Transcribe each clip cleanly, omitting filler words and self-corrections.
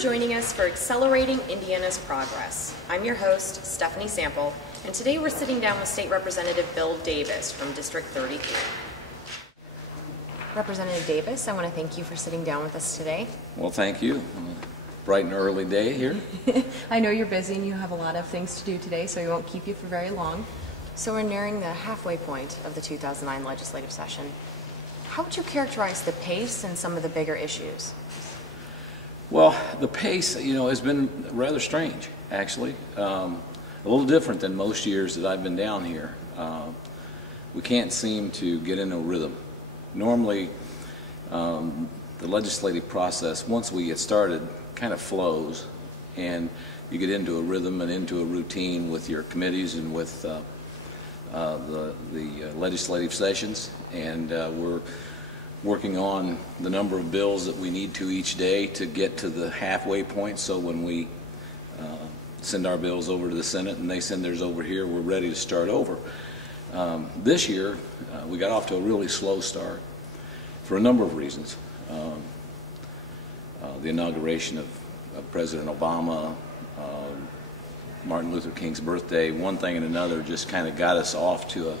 joining us for Accelerating Indiana's Progress. I'm your host, Stephanie Sample, and today we're sitting down with State Representative Bill Davis from District 33. Representative Davis, I want to thank you for sitting down with us today. Well, thank you. Bright and early day here. I know you're busy and you have a lot of things to do today, so we won't keep you for very long. So we're nearing the halfway point of the 2009 legislative session. How would you characterize the pace and some of the bigger issues? Well, the pace, has been rather strange, actually. A little different than most years that I've been down here. We can't seem to get in a rhythm. Normally, the legislative process, once we get started, kind of flows, and you get into a rhythm and into a routine with your committees and with the legislative sessions, and we're working on the number of bills that we need to each day to get to the halfway point, so when we send our bills over to the Senate and they send theirs over here, we're ready to start over. This year, we got off to a really slow start for a number of reasons. The inauguration of President Obama, Martin Luther King's birthday, one thing and another just kind of got us off to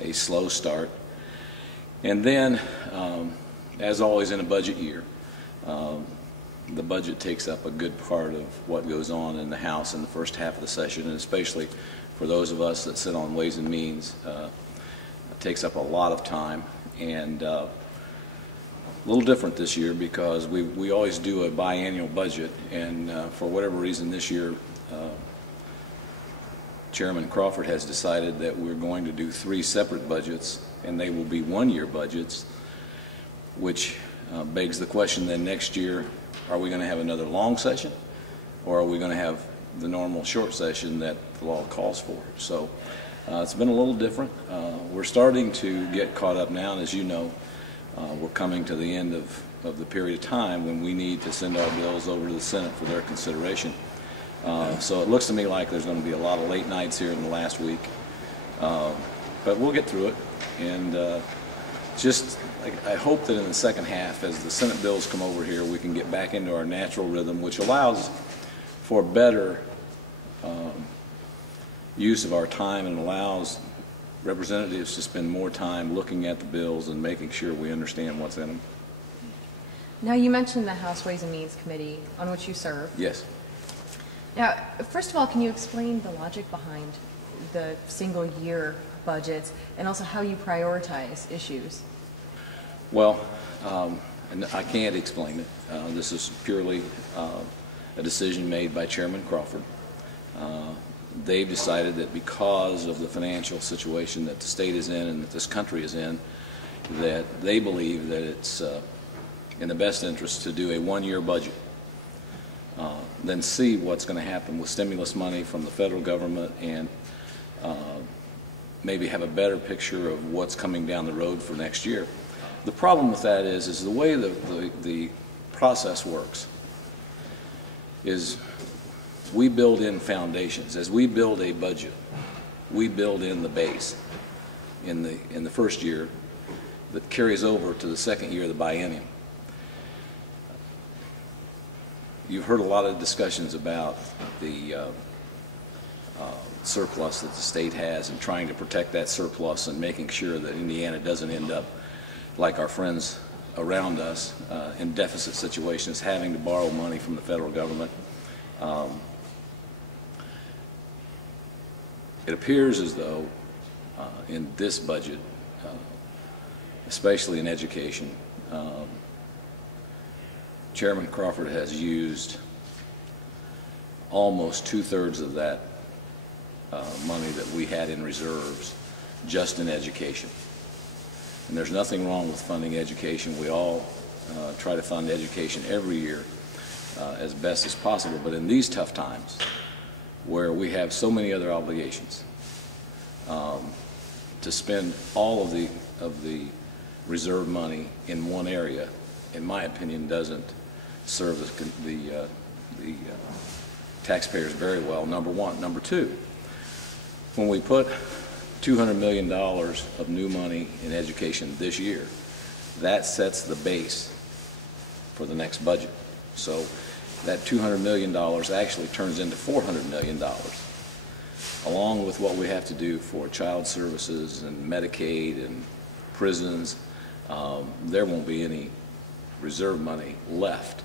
a slow start. And then, as always in a budget year, the budget takes up a good part of what goes on in the House in the first half of the session, and especially for those of us that sit on Ways and Means, it takes up a lot of time. And a little different this year because we always do a biannual budget, and for whatever reason this year, Chairman Crawford has decided that we're going to do 3 separate budgets, and they will be one-year budgets, which begs the question then next year, are we going to have another long session, or are we going to have the normal short session that the law calls for? So it's been a little different. We're starting to get caught up now, and as you know, we're coming to the end of the period of time when we need to send our bills over to the Senate for their consideration. So it looks to me like there's going to be a lot of late nights here in the last week. But we'll get through it, and I hope that in the second half, as the Senate bills come over here, we can get back into our natural rhythm, which allows for better use of our time and allows representatives to spend more time looking at the bills and making sure we understand what's in them. Now, you mentioned the House Ways and Means Committee on which you serve. Yes. Now, first of all, can you explain the logic behind the single-year budgets and also how you prioritize issues? Well, I can't explain it. This is purely a decision made by Chairman Crawford. They've decided that because of the financial situation that the state is in and that this country is in, that they believe that it's in the best interest to do a one-year budget. Then see what's going to happen with stimulus money from the federal government, and maybe have a better picture of what's coming down the road for next year. The problem with that is the way the process works is we build in foundations. As we build a budget, we build in the base in the first year that carries over to the second year of the biennium. You've heard a lot of discussions about the surplus that the state has and trying to protect that surplus and making sure that Indiana doesn't end up like our friends around us in deficit situations, having to borrow money from the federal government. It appears as though in this budget, especially in education, Chairman Crawford has used almost 2/3 of that money that we had in reserves just in education. And there's nothing wrong with funding education. We all try to fund education every year as best as possible. But in these tough times, where we have so many other obligations, to spend all of the reserve money in one area, in my opinion, doesn't serve the taxpayers very well, number one. Number two, when we put $200 million of new money in education this year, that sets the base for the next budget. So that $200 million actually turns into $400 million, along with what we have to do for child services and Medicaid and prisons. There won't be any reserve money left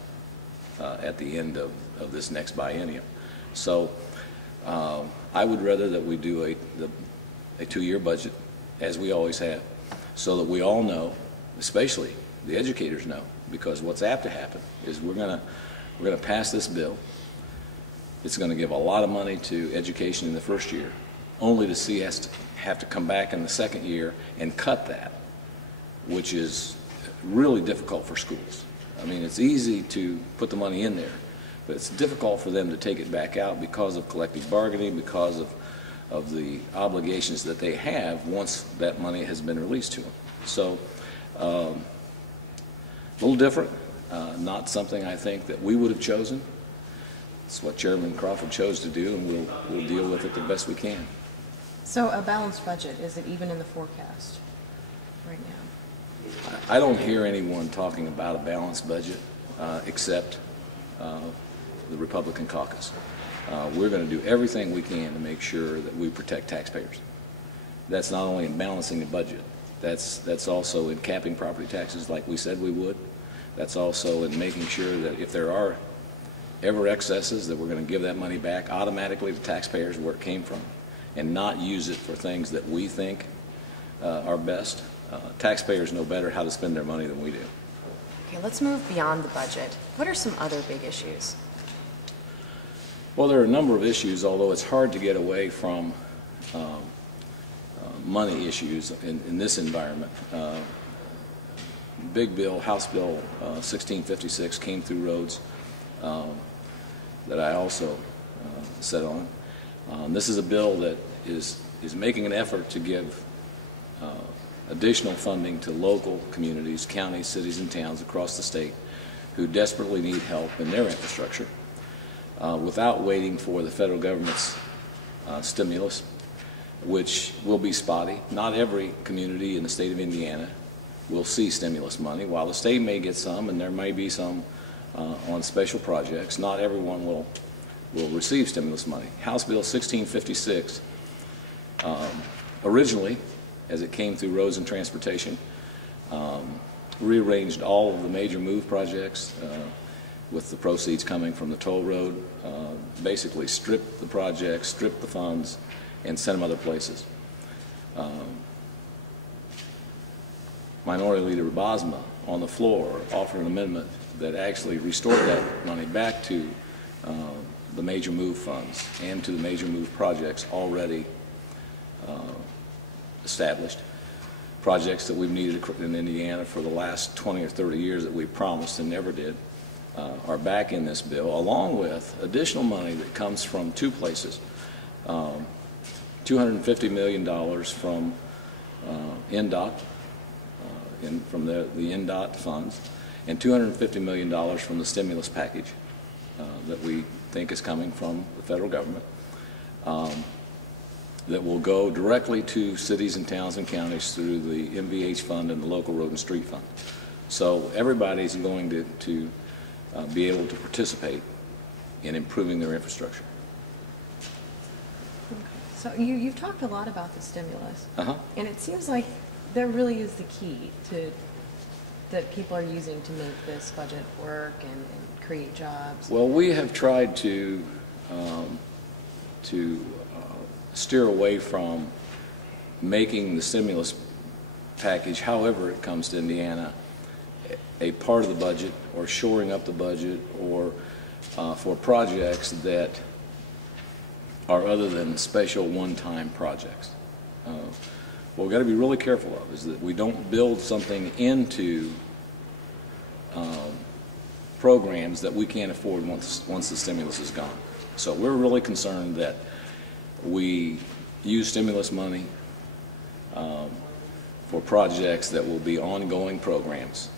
at the end of this next biennium. So I would rather that we do a two-year budget, as we always have, so that we all know, especially the educators know, because what's apt to happen is we're going to pass this bill. It's going to give a lot of money to education in the first year, only to see us to have to come back in the second year and cut that, which is really difficult for schools. I mean, it's easy to put the money in there, but it's difficult for them to take it back out because of collective bargaining, because of the obligations that they have once that money has been released to them. So a little different, not something I think that we would have chosen. It's what Chairman Crawford chose to do, and we'll deal with it the best we can. So a balanced budget, is it even in the forecast right now? I don't hear anyone talking about a balanced budget except the Republican caucus. We're going to do everything we can to make sure that we protect taxpayers. That's not only in balancing the budget, that's also in capping property taxes like we said we would. That's also in making sure that if there are ever excesses, that we're going to give that money back automatically to taxpayers where it came from and not use it for things that we think are best. Taxpayers know better how to spend their money than we do. Okay, let's move beyond the budget. What are some other big issues? Well, there are a number of issues, although it's hard to get away from money issues in this environment. Big bill, House Bill 1656 came through roads that I also sat on. This is a bill that is making an effort to give additional funding to local communities, counties, cities, and towns across the state who desperately need help in their infrastructure without waiting for the federal government's stimulus, which will be spotty. Not every community in the state of Indiana will see stimulus money. While the state may get some, and there may be some on special projects, not everyone will receive stimulus money. House Bill 1656 originally, as it came through Roads and Transportation, rearranged all of the major MOVE projects with the proceeds coming from the toll road, basically stripped the projects, stripped the funds, and sent them other places. Minority Leader Bosma on the floor offered an amendment that actually restored that money back to the major MOVE funds and to the major MOVE projects already established, projects that we've needed in Indiana for the last 20 or 30 years that we promised and never did, are back in this bill, along with additional money that comes from two places. $250 million from NDOT, from the NDOT funds, and $250 million from the stimulus package that we think is coming from the federal government, that will go directly to cities and towns and counties through the MVH fund and the local road and street fund. So everybody's going to be able to participate in improving their infrastructure. Okay. So you've talked a lot about the stimulus, and it seems like that really is the key that people are using to make this budget work and create jobs. Well, we have tried to steer away from making the stimulus package, however it comes to Indiana, a part of the budget or shoring up the budget or for projects that are other than special one-time projects. What we've got to be really careful of is that we don't build something into programs that we can't afford once the stimulus is gone. So we're really concerned that we use stimulus money for projects that will be ongoing programs.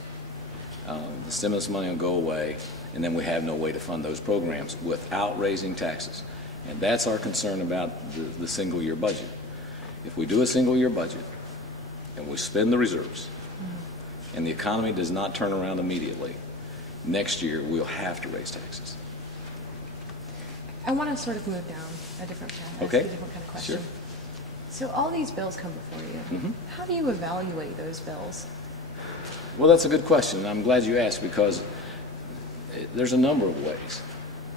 The stimulus money will go away, and then we have no way to fund those programs without raising taxes. And that's our concern about the single-year budget. If we do a single-year budget and we spend the reserves, and the economy does not turn around immediately, next year we'll have to raise taxes. I want to sort of move down a different path, Okay. ask a different kind of question. Sure. So all these bills come before you. How do you evaluate those bills? Well, that's a good question. I'm glad you asked because there's a number of ways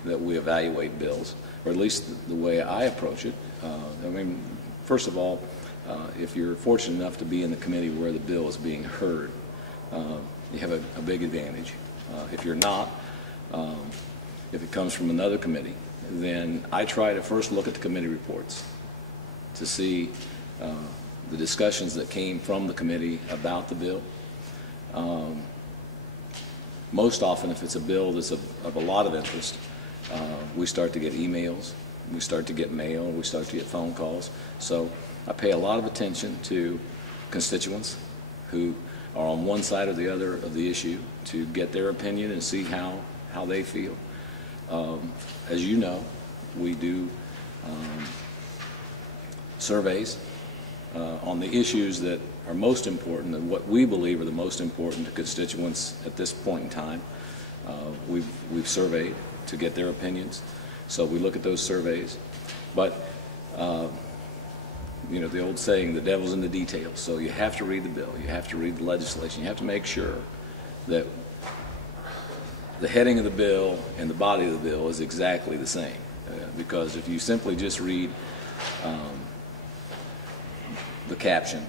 that we evaluate bills, or at least the way I approach it. I mean, first of all, if you're fortunate enough to be in the committee where the bill is being heard, you have a big advantage. If you're not, if it comes from another committee, then I try to first look at the committee reports to see the discussions that came from the committee about the bill. Most often, if it's a bill that's of a lot of interest, we start to get emails, we start to get mail, we start to get phone calls. So I pay a lot of attention to constituents who are on one side or the other of the issue to get their opinion and see how they feel. As you know, we do surveys on the issues that are most important and what we believe are the most important to constituents at this point in time. We've surveyed to get their opinions, so we look at those surveys. But you know, the old saying, the devil's in the details. So you have to read the bill, you have to read the legislation, you have to make sure that the heading of the bill and the body of the bill is exactly the same. Because if you simply just read the caption,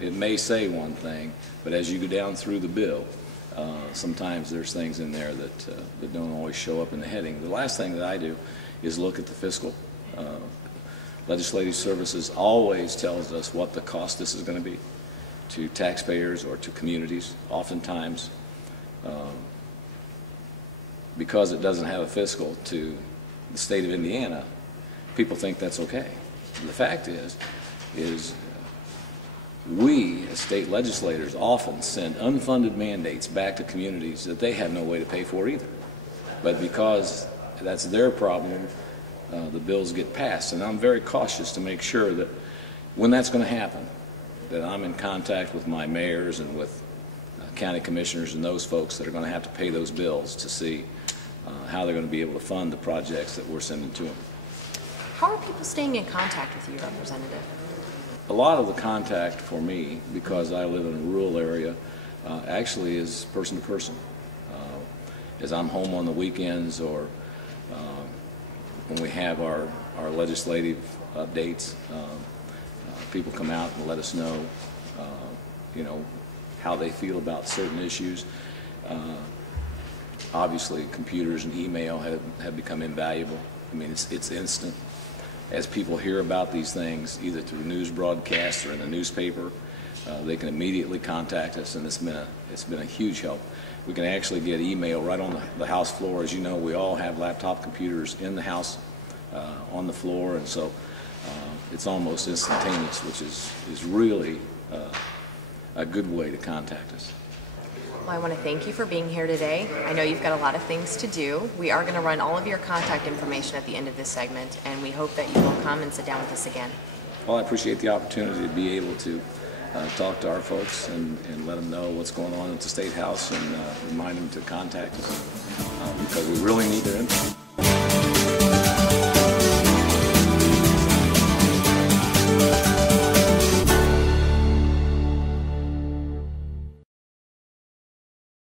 it may say one thing, but as you go down through the bill, sometimes there's things in there that don't always show up in the heading. The last thing that I do is look at the fiscal. Legislative Services always tells us what the cost this is going to be to taxpayers or to communities. Oftentimes, because it doesn't have a fiscal to the state of Indiana, people think that's okay. The fact is we as state legislators often send unfunded mandates back to communities that they have no way to pay for either. But because that's their problem, the bills get passed. And I'm very cautious to make sure that when that's going to happen, that I'm in contact with my mayors and with county commissioners and those folks that are going to have to pay those bills to see how they're going to be able to fund the projects that we're sending to them. How are people staying in contact with you, Representative? A lot of the contact for me, because I live in a rural area, actually is person to person. As I'm home on the weekends or when we have our legislative updates, people come out and let us know, you know, how they feel about certain issues. Obviously, computers and email have become invaluable. I mean, it's instant. As people hear about these things, either through news broadcasts or in the newspaper, they can immediately contact us, and it's been a huge help. We can actually get email right on the House floor. As you know, we all have laptop computers in the House on the floor, and so it's almost instantaneous, which is really a good way to contact us. Well, I want to thank you for being here today. I know you've got a lot of things to do. We are going to run all of your contact information at the end of this segment, and we hope that you will come and sit down with us again. Well, I appreciate the opportunity to be able to talk to our folks and let them know what's going on at the State House and remind them to contact us because we really need their input.